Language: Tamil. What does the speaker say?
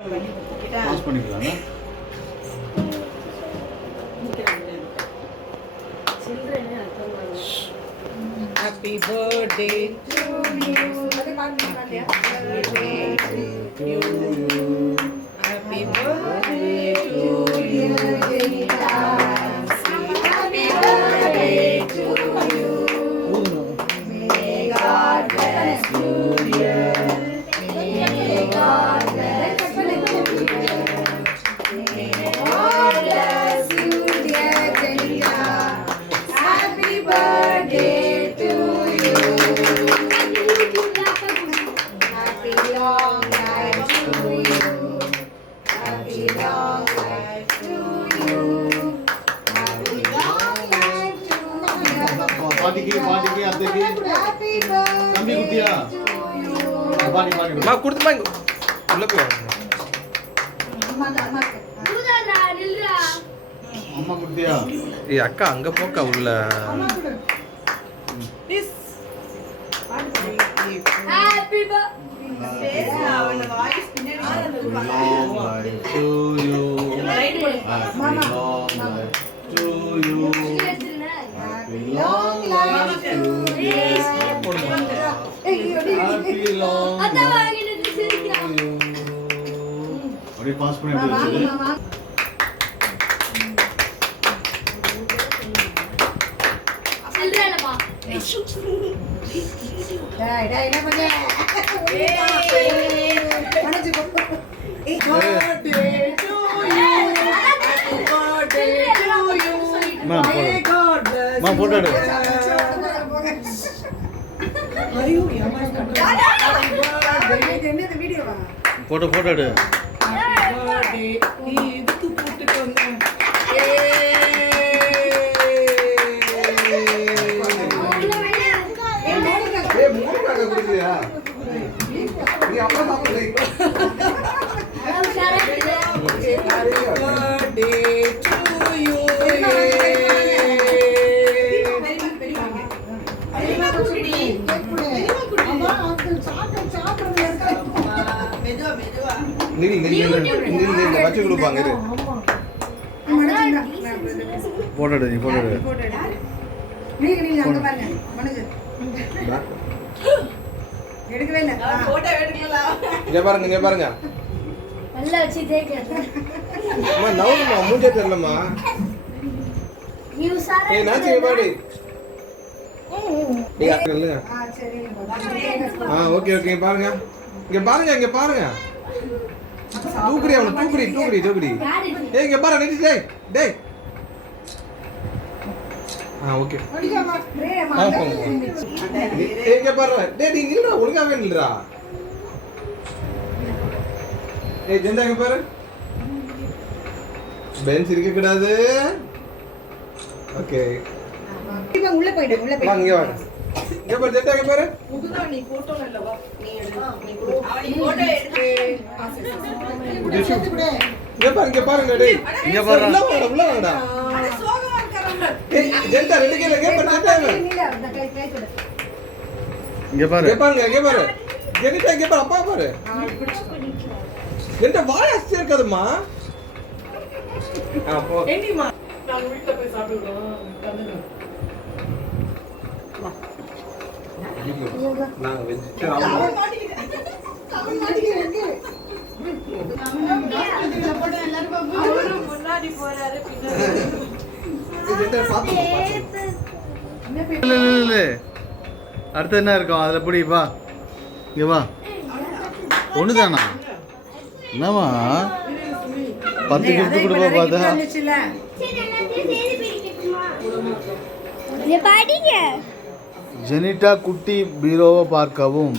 பாஸ் பண்ணிக்கலாங்க. Happy birthday to you. Happy birthday to you. Happy birthday to you. May God bless you, dear. May God bless you, dear. May God bless you, dear Janita. Happy birthday to you. Happy long life to you. Happy long life to you. Happy long life to you. பாட்டிக்கு அத்தைக்கு Happy birthday தம்பி குட்டியா to you. பாட்டி பாட்டி மா கொடுத்துமா உள்ள போய் அம்மா குட்டியா ஏய் அக்கா அங்க போக்கா உள்ள This. Happy birthday. long life to you. Happy long life to you. Happy long life to you. Happy long life to you. அப்படியே பாஸ் பண்ணி வச்சிரு. என்ன பண்ண மனசு birthday to you. Happy birthday to you. மா May God bless மா போட்டோ எடு. ஐயோ என்னது வீடியோவா போட்டோ எடு. Happy birthday நீ இதுக்கு போட்டுட்டு வந்தேன் ஏய் மூணு குடிச்சியா நீ அம்மா சாப்பிடுறீங்க birthday to you. வச்சு கொடுப்பாங்க இரு போட்டோ எடு நீ போட்டோ எடு. எடுக்கவே இல்லை இங்க பாருங்க நல்லா வச்சு தேய்க்கிறது. அம்மா நவுமா மூஞ்சே தெரியலம்மா நீ உசாரா ஏய் நாச்சி இங்க பாரு நீங்க இல்ல சரி ஓகே இங்க பாருங்க தூக்குடி அவன தூக்குடி ஏய் இங்க பாரு நிதி டேய் ஓகே ஏய் இங்க பாரு டேய் நீ நில்லுடா ஒழுங்காவே நில்லுடா ஏய் ஜெண்டா இங்க பாரு பென்ச் இருக்க கூடாது ஓகே உள்ள போயிடு வாங்க இங்க வாங்க இங்க பாரு ஜெண்டா இங்க பாரு புதுதா நீ போட்டோ இல்லவா நீ எடு நீ கொடு அவனி போட்டோ எடுத்து இங்க பாருங்க டேய் இங்க பாரு. உள்ள வாடா அட சோகமா இருக்கறங்க ஏய் ஜெண்டா ரெண்டு கேல இங்க பாரு ஜெண்டா இங்க பாரு. இங்க பாரு ஜெண்டா இங்க பாரு அப்பா பாரு ஜெண்டா வாய் அஸ்தி இருக்காதும்மா போ என்னிமா நாங்க வீட்ல போய் சாப்பிடுறோம் கண்ணு நாங்க வெஜிடேரியன் அவன் மாட்டிக்கிட்டு அவரும் முன்னாடி போறாரு பின்னாடி ஜெண்டா சாப்பிடு இல்ல அடுத்து என்ன இருக்கும் அதுல புடி வா இங்க வா ஒண்ணுதானா என்னவா 10 கிஃப்ட் கொடுப்பா பார்த்தா ये पार्टी क्या ஜெனிட்டா குட்டி பீரோவை பார்க்கவும்